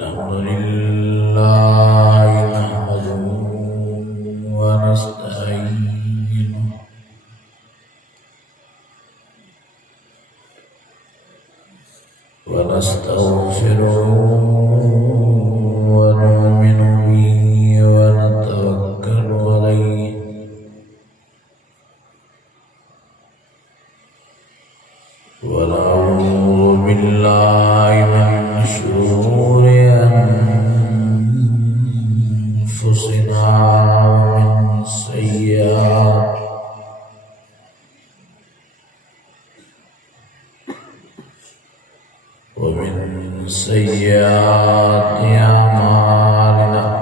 الحمد لله نحمده ونستعينه ونستغفره ونؤمن به ونتوكل عليه ونعوذ بالله من شرور أنفسنا ومن سيئات أعمالنا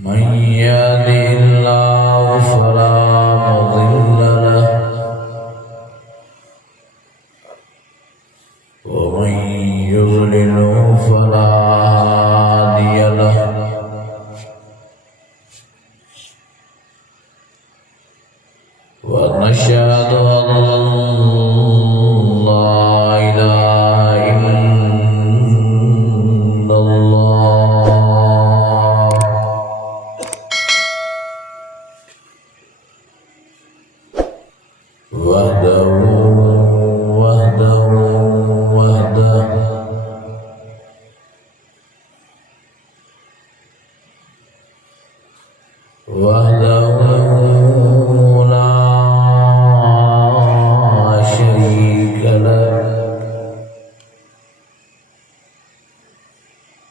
من يهده الله فلا مضل له ومن يضلل فلا هادي له ونشهد أن لا إله إلا الله وحده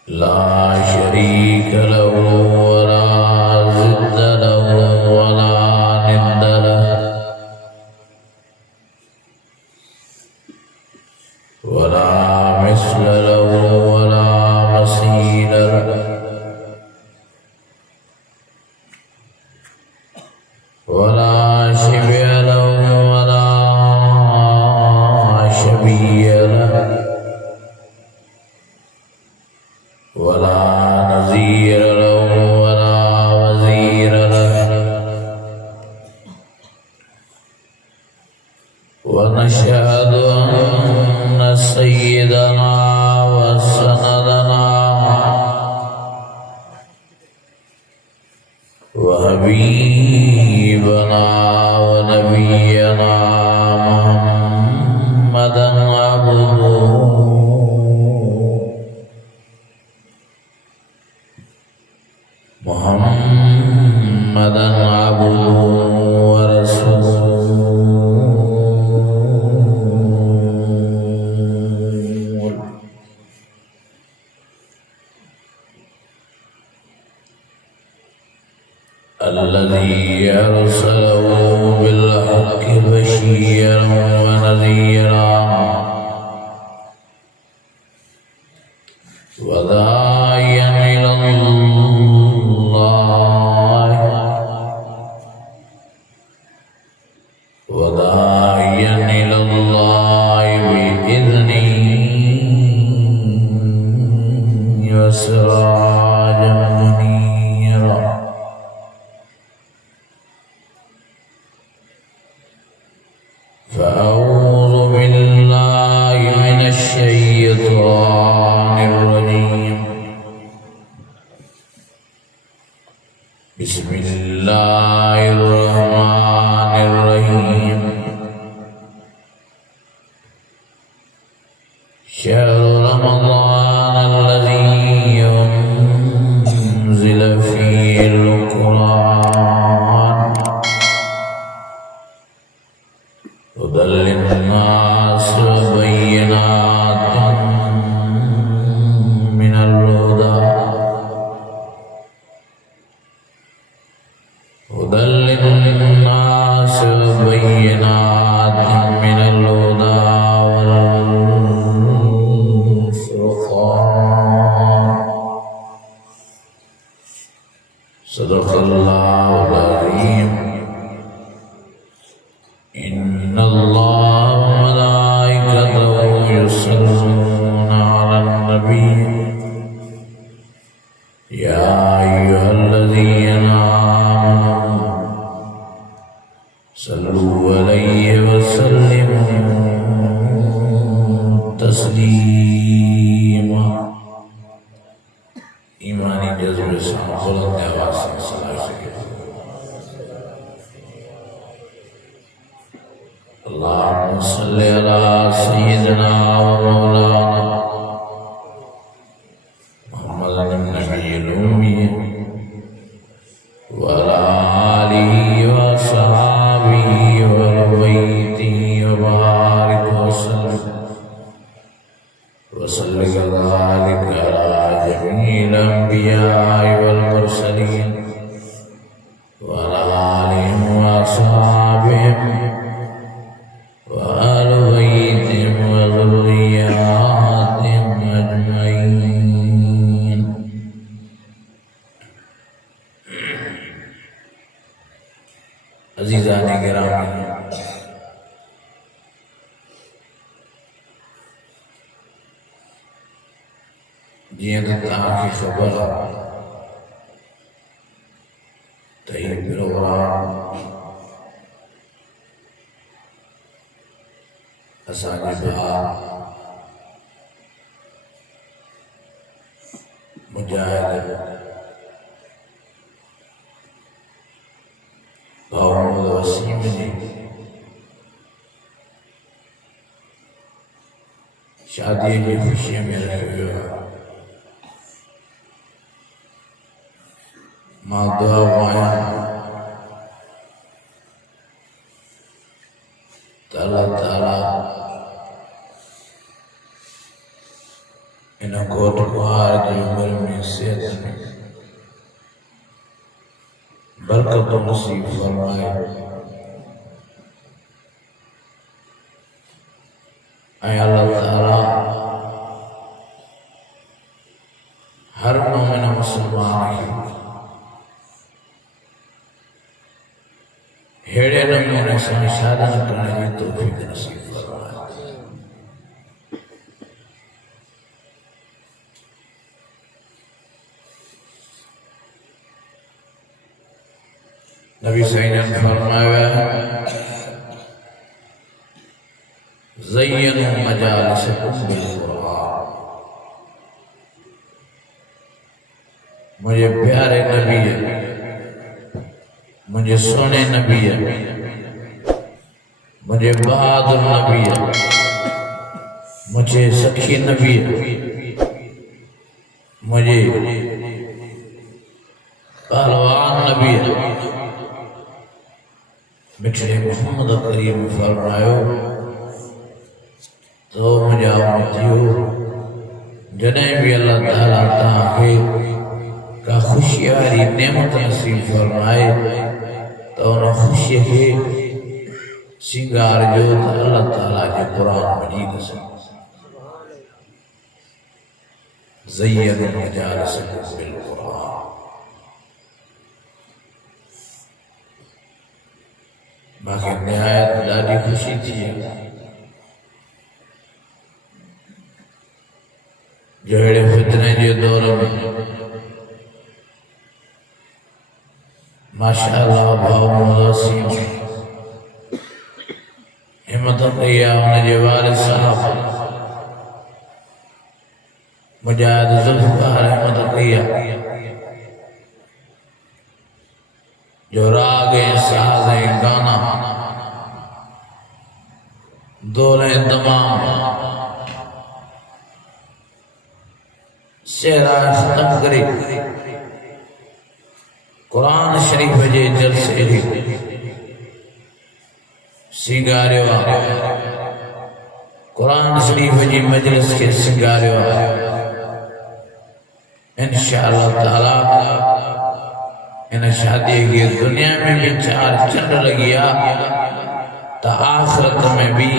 لا شريك له ولا ضد له ولا ند له ولا مثل له ولا مثيل له ولا شبه له ولا شبيه له ولا نظير له ولا وزير له ونشهد أن سيدنا وسندنا وحبيبنا ونبينا محمدا عبده ورسوله الذي أرسله بالحق بشيرا ونذيرا وداعيا إلى الله بإذنه وسراجا منيرا فأعوذ بالله من الشيطان الرجيم بسم الله الرحمن الرحيم شهر رمضان الذي أنزل فيه القرآن هدى للناس وبينات من الهدى والفرقان صدق الله العظيم إن الله وملائكته يصلون على النبي يا أيها الذين آمنوا صلوا عليه وسلموا तस्लीमा ईमानी जज्बे से बुलंद आवाज से सलाह अल्लाहुम्मा सल्ली अला सय्यिदिना व मौलाना मुहम्मदिन नबिय्यिल उम्मी व अला आलिहि व सहाबिहि व बैतिहि व बारिक वसल्लम कज़ालिक अला जमील अंबिया'i वल मुरसलीन व अला आलिहिम व असहाबिहिम व अहलि बैतिहिम व ज़ुर्रिय्यातिहिम अजमईन। अज़ीज़ाने गिरामी, जियां कि तव्हांखे ख़बर त हीउ प्रोग्राम असांजे भाउ मुजाहिद भाउ मोहम्मद वसीम जी शादीअ जी ख़ुशीअ में रखियो वियो आहे। मां दुआ पायां त अल्लाह ताला इन घोट कुंवार जी उमिरि में सेहत में बरकत नसीब फरमाए ऐं अल्लाह ताला हर मोमिन मुसलमान खे हेड़े नमूने सां शादी करण जी तौफ़ीक़ नसीब फरमाए। नबी सईद ने फरमाया ज़य्यनु मजालिसकुम बिल कुरान। मुझे प्यारे नबी, मुझे सोने नबी, मुझे बहादुर नबी, मुझे सखी नबी, मुझे पहलवान नबी मिठड़े मोहम्मद करीम फरमायो तो मुझा उम्मतियो जॾहिं भी अल्लाह ताला तव्हांखे का खुशी वारी नेमत नसीब फरमाए तो उन खुशीअ खे सिंगार जो त अल्लाह ताला जे क़ुरान मजीद सां ज़य्यनु मजालिसकुम बिल क़ुरान। मूंखे निहायत ॾाढी ख़ुशी थी जो अहिड़े फितने जे दौर में माशाअल्लाह भाउ वसीम हिम्मत कई आहे हुनजे वारिस साहब मुजाहिद ज़ुल्फ़िकार हिम्मत कई आहे जो राग ऐं साज़ ऐं गाना दौर ऐं तमाम सेहरा ख़त्म करे कुरान शरीफ जे जलसे खे सिंगारियो आहे, कुरान शरीफ जी मजलिस खे सिंगारियो आहे। इंशाअल्लाह ताला इन शादी की दुनिया में भी चार चंड लगी त आखिरत में भी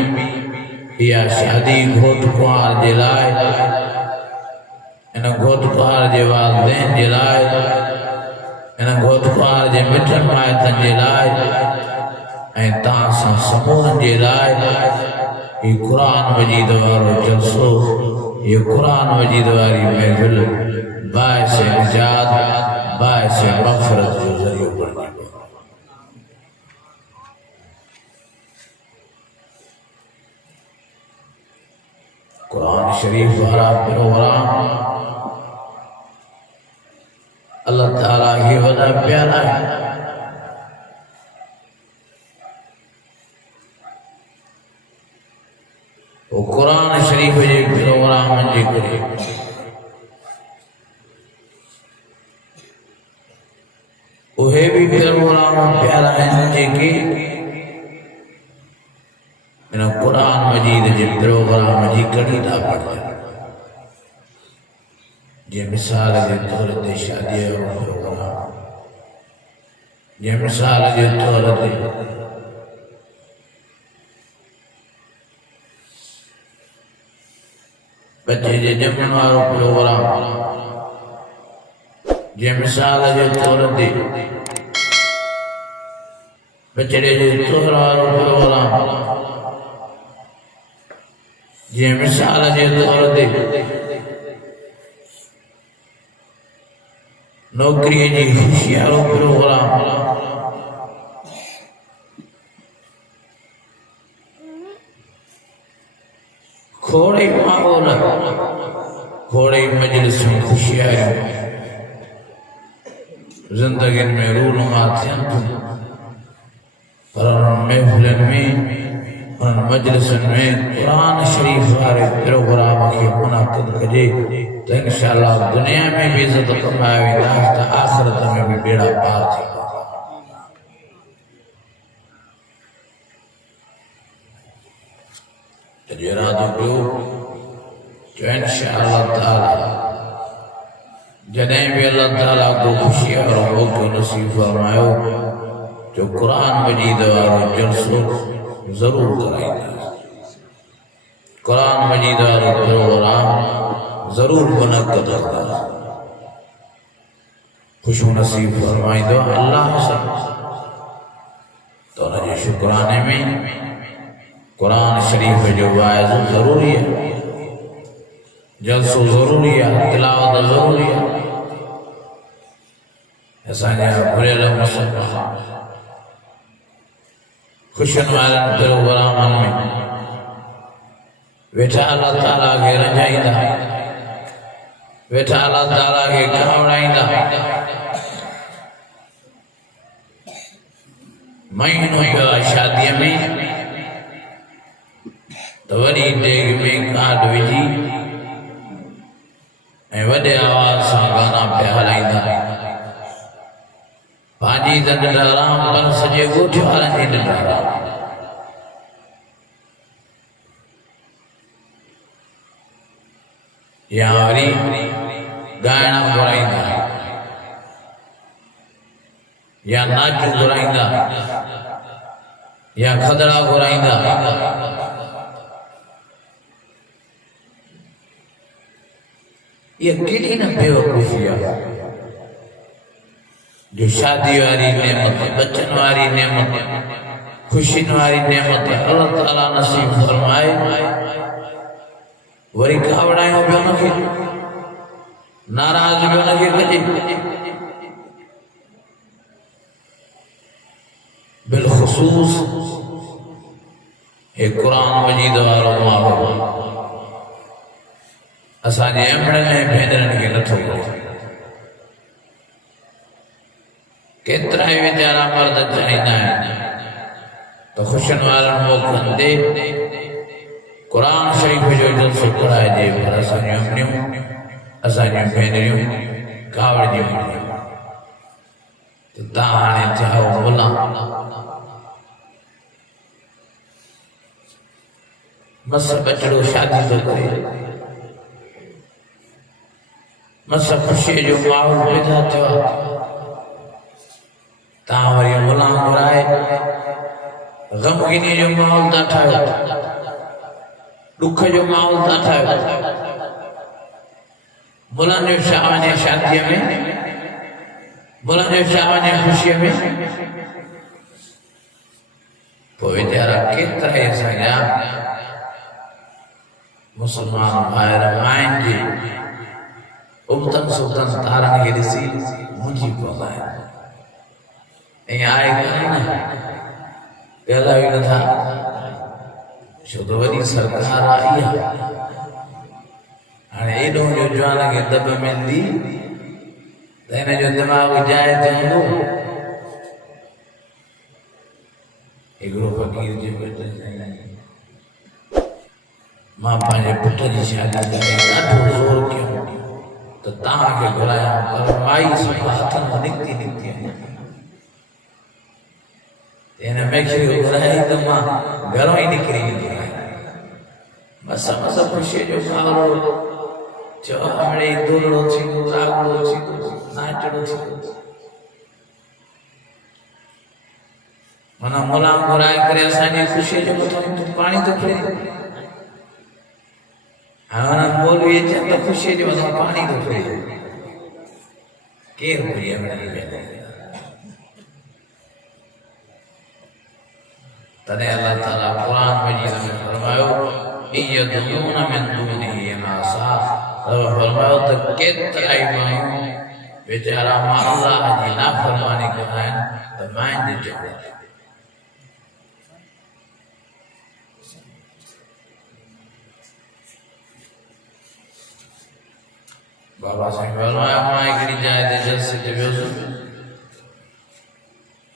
यह शादी घोट कुंवार जे लाइ इन घोट कुंवार जे वालिदैन जे लाइ इन घोट कुंवार जे मिटनि माइटनि जे लाइ ऐं तव्हां सां समूहनि जे लाइ ही क़ुरान मजीद वारो जलसो, ये क़ुरान मजीद वारी महफिल बाइस निजात बाइस मग़फ़िरत जो ज़रियो बणिजी। कुरान शरीफ वाला प्रोग्राम अल्लाह ताला की वजह प्यारा है। वो कुरान शरीफ जे प्रोग्राम जे करे उहे भी प्रोग्राम प्यारा है जेके इन कुरान मजीद जे प्रोग्राम जी कड़ी था पढ़े। जे मिसाल जे तौर ते शादी जो प्रोग्राम, जे मिसाल जे तौर ते बच्चे जे जमण वारो प्रोग्राम, जे मिसाल जे तौर ते बचड़े जे तौर वारो प्रोग्राम, जे मिसाल जे तौर ते नौकरी जी खुशी वारो प्रोग्राम, खोड़े माहौल, खोड़े मजलिस में खुशी आई जिंदगी में रूनुमा थियन पर महफिलन में उन मजलिसन में कुरान शरीफ वाले प्रोग्राम के मुनाकिद कजे तो इंशाअल्लाह दुनिया में भी इज्जत कमाए वेंदा त आखिरत में भी बेड़ा पार थींदा। तो इरादो कयो जो इंशाअल्लाह ताला जॾहिं भी अल्लाह ताला को खुशी वारो मौक़ो नसीब फरमायो जो कुरान मजीद वारो जलसो जरूर कराईंदा, कुरान मजीद वारो प्रोग्राम जरूर मुनक़्क़िद कंदा, खुशो नसीब फरमाईंदो अल्लाह से। तो उनजे शुक्राने में कुरान शरीफ जो वाइज़ जरूरी है, जलसो जरूरी है, तिलावत जरूरी है। असांजा घुरियल मुसलमान खुशन वारन प्रोग्रामन में वेठा अल्लाह ताला के रंजाईंदा, वेठा अल्लाह ताला के खावड़ाईंदा। महीनों पियो शादीअ में तो वॾी देग में काट विझी ऐं वॾे आवाज़ सां गाना पिया हलाईंदा। पांजी त निंड हराम पर सॼे ॻोठ वारनि जी निंड हराम। या वरी गाइणा घुराईंदा, या नाचू घुराईंदा, या खदड़ा घुराईंदा। ये केॾी न बेवकूफ़ी आहे जो शादी वारी नेमत, बच्चन वारी नेमत, खुशिन वारी नेमत अल्लाह ताला नसीब फरमाए वरी खावड़ायूं पियो उनखे, नाराज़ पियो उनखे कजे। बिलख़ुसूस हे कुरान मजीद वारो माहौल असांजे अमड़नि ऐं भेनरनि खे नथो मिले। केतिरा ई वीचारा मर्द चाहींदा आहिनि त ख़ुशियुनि वारनि मौक़नि ते कुरान शरीफ़ जो जलसो कराइजे, पर असांजूं अमड़ियूं, असांजूं भेनरियूं कावड़ियूं आहिनि। त तव्हां हाणे चओ मुला मस बचड़ो शादी थो करे, मस खुशीअ जो माहौल पैदा थियो आहे, तव्हां वरी मुला घुराए ग़मगीनी जो माहौल था ठाहियो, ॾुख जो माहौल था ठाहियो। मुलनि जो छा वञे शादीअ में, मुलनि जो छा वञे ख़ुशीअ में। पोइ वीचारा केतिरा ई असांजा मुसलमान भाइर माइनि जे उबतन सुबतन तारनि खे ॾिसी मुंझी पवंदा आहिनि। ऐं आहे कोन्हे न, ॻाल्हायूं नथा छो त वॾी सरकार आई आहे, हाणे एॾो जो जवान खे दॿ मिलंदी त हिन जो दिमाग़ जाए ते हूंदो। हिकिड़ो फ़क़ीर जे बेटे मां पंहिंजे पुट जी शादी लाइ ॾाढो ज़ोर कयो त तव्हांखे घुरायां पर माई सफ़ा हथनि मां निकिती आहे। हिन मेखे घुराई त मां घरों ई निकिरी बस ख़ुशीअ जो कावड़ो चओ हाणे दोड़ो थींदो रागड़ो थींदो नाचड़ो थींदो माना मोला घुराए करे असांजी ख़ुशीअ जो मथां तूं पाणी थो फिरे। हाणे मौलवी चवनि त ख़ुशीअ जे मथां पाणी थो फिरे केरु फिरे तॾहिं अल्लाह ताला क़ुरान मजीद में फरमायो यदून मिन दूनिही इनासा फरमायो त केतिरा ई माण्हू वीचारा मां अल्लाह जी नाफ़रमानी कंदा आहिनि त माइनि जे चवण बाबा साईं फरमाया मां हिकिड़ी जाइ ते जलसे ते वियुसि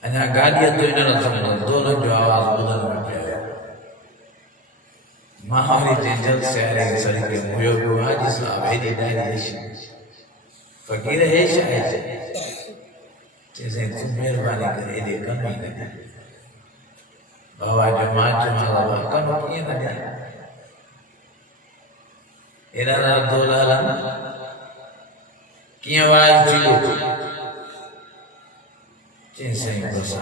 अञा गाॾीअ ते न लथमि दोल जो आवाज़ ॿुधण में पियो मां वरी चई जलसे वारे खे सड़ी खे मुंहिंजो पियो हाजी साहब हेॾी डायरी फ़क़ीर हे छा आहे चई साईं तूं महिरबानी करे हेॾे कम ई न ॾे बाबा जो मां चयो बाबा कम कीअं न ॾे हेॾा दोल हलनि कीअं आवाज़ थींदो चई साईं बसि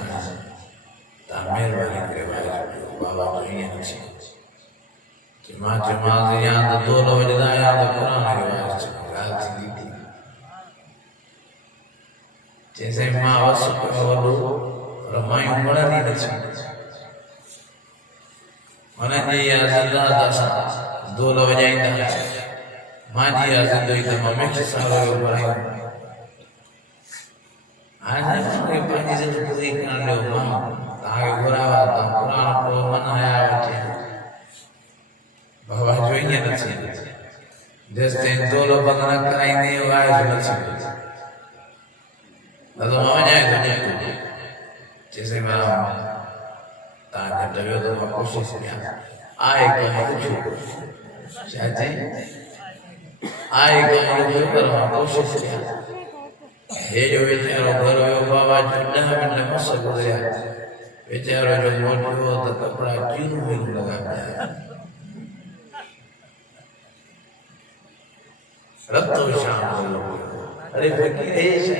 तव्हां महिरबानी करे आवाज़ कयो बाबा जो ईअं न थी मां चयोमांसि या त दोल वॼंदा या त क़ुर खे आवाज़ ॻाल्हि थींदी चई साईं मां वसु पियो वॾो पर मायूं पढ़ंदी न थियूं हुननि जी इहा ज़िंदा त असां दोल वॼाईंदा मांजी इहा ज़िंदगी त मां मिक्स सारो पढ़ायूं हाणे पंहिंजी ज़िंदगी पूरी करण ॾियो मां तव्हांखे घुरायो आहे तव्हां क़ुर पढ़ो मन आया अचे बाबा जो ईअं न थी जेसिताईं दोल बंद न कराईंदी आवाज़ न थी न त मां वञाए थो चइसि मां तव्हां घटि वियो त मां कोशिशि कयां आहे कमु पुछो छा चई आहे कमु पर मां कोशिशि कयां हे जो वीचारो घर वियो बाबा जो 10 मिंट मस गुज़रिया वीचारो जो मोटियो त कपिड़ा चीरूं वीरूं लॻा पिया रतो शाम अरे फ़क़ीर हे छा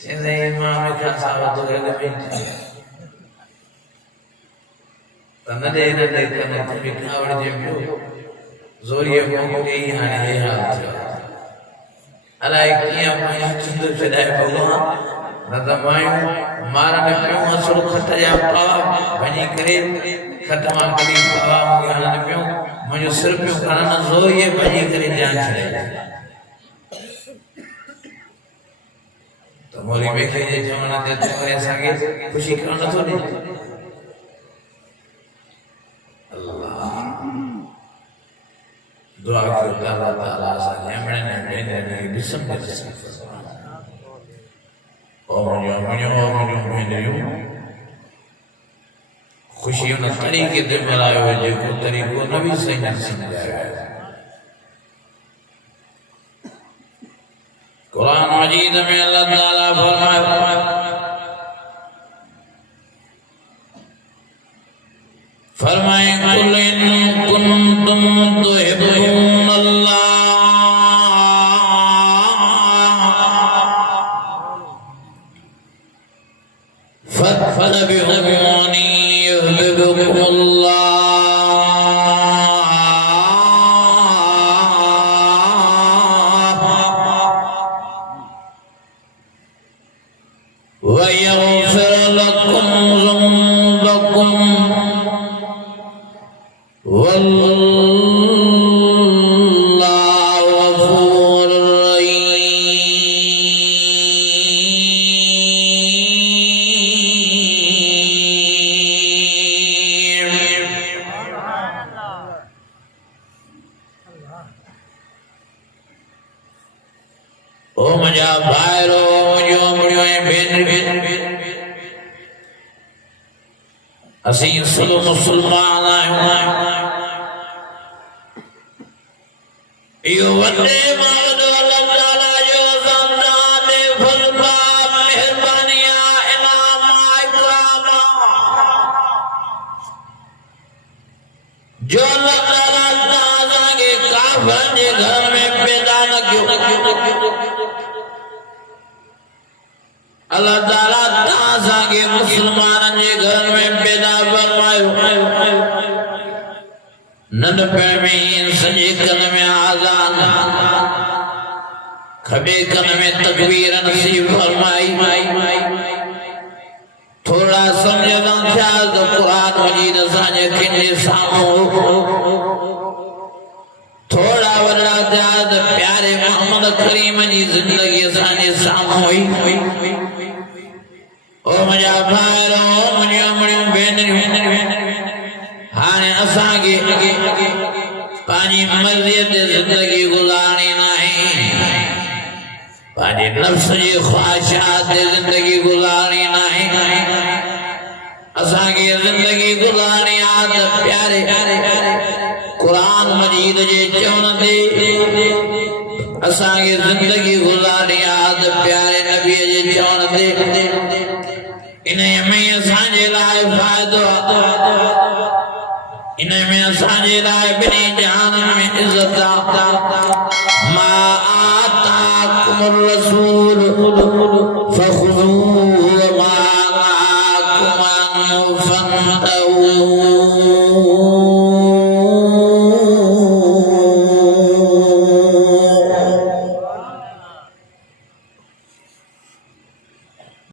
चईंदे मां मूंखां सां वधो अॻ में त न ॾे न ॾे कन तुंहिंजी कावड़ जे पियो ज़ोरीअ मोकिले ई हाणे हे हाल थियो अलाए कीअं मायूं चिंद छॾाए भॻवान न त मायूं मारनि पियूं असुर खट जा पावा वञी करे खट मां कढी पावा हणनि पियूं मुंहिंजो सिर पियूं खणनि ज़ोरीअ वञी करे जान छॾे त मोली वेखे जे चवण ते तूं करे असांखे ख़ुशी करणु नथो ॾे अल्लाह दुआ कयो त अल्लाह ताला असां ॼमड़नि भेनरुनि खे ॾिसम ओ मुंहिंजो भेनरियूं ख़ुशी उन तरीक़े ते मल्हायो जेको तरीक़ो नबी साईं ने सम्झायो आहे कुरान मजीद में अल्लाह ताला फरमाए कुल इन कुंतुम तुहिब्बून अल्लाह फत्तबिऊनी युहब्बुकुमुल्लाह व यग़फिर लकुम ज़ुनुबकुम वल्लाहु गफूरुर रहीम असीं सब मुसलमान आहियूं इहो वॾे मौज अल्लाह ताला जो ज़मदान फज़ला मेहरबानिया इनाम इकराम जो अल्लाह ताला असांखे काफ़िरनि जे घर में पैदा न कयो अल्लाह ताला असांखे मुसलमाननि जे घर में पैदा फरमायो नंढपण में ही सॼे कन में आज़ान खबे कन में तकबीर नसीब फरमाई थोड़ा समझदा थिया त क़ुरान मजीद असांजे किने साम्हूं थोड़ा वॾा थिया त प्यारे मोहम्मद करीम जी ज़िंदगी असांजे साम्हूं हुई ओ मुंहिंजा भाइर ओ मुंहिंजियूं मुड़ियूं भेनरियूं हाणे असांखे पंहिंजी मर्ज़ीअ ते ज़िंदगी गुज़ारणी नाहे पंहिंजे नफ़्स जी ख़्वाहिशात ते ज़िंदगी गुज़ारणी नाहे असांखे ज़िंदगी गुज़ारणी आहे त प्यारे क़ुरान मजीद जे चवण ते असांखे ज़िंदगी गुज़ारणी आहे त प्यारे नबीअ जे चवण ते इन में असांजे लाइ फ़ाइदो आहे इन में असांजे लाइ ॿिन्ही जहाननि में इज़त आहे मा आताकुमुर रसूल फख़ुज़ूहु व मा नहाकुम अन्हु फंतहू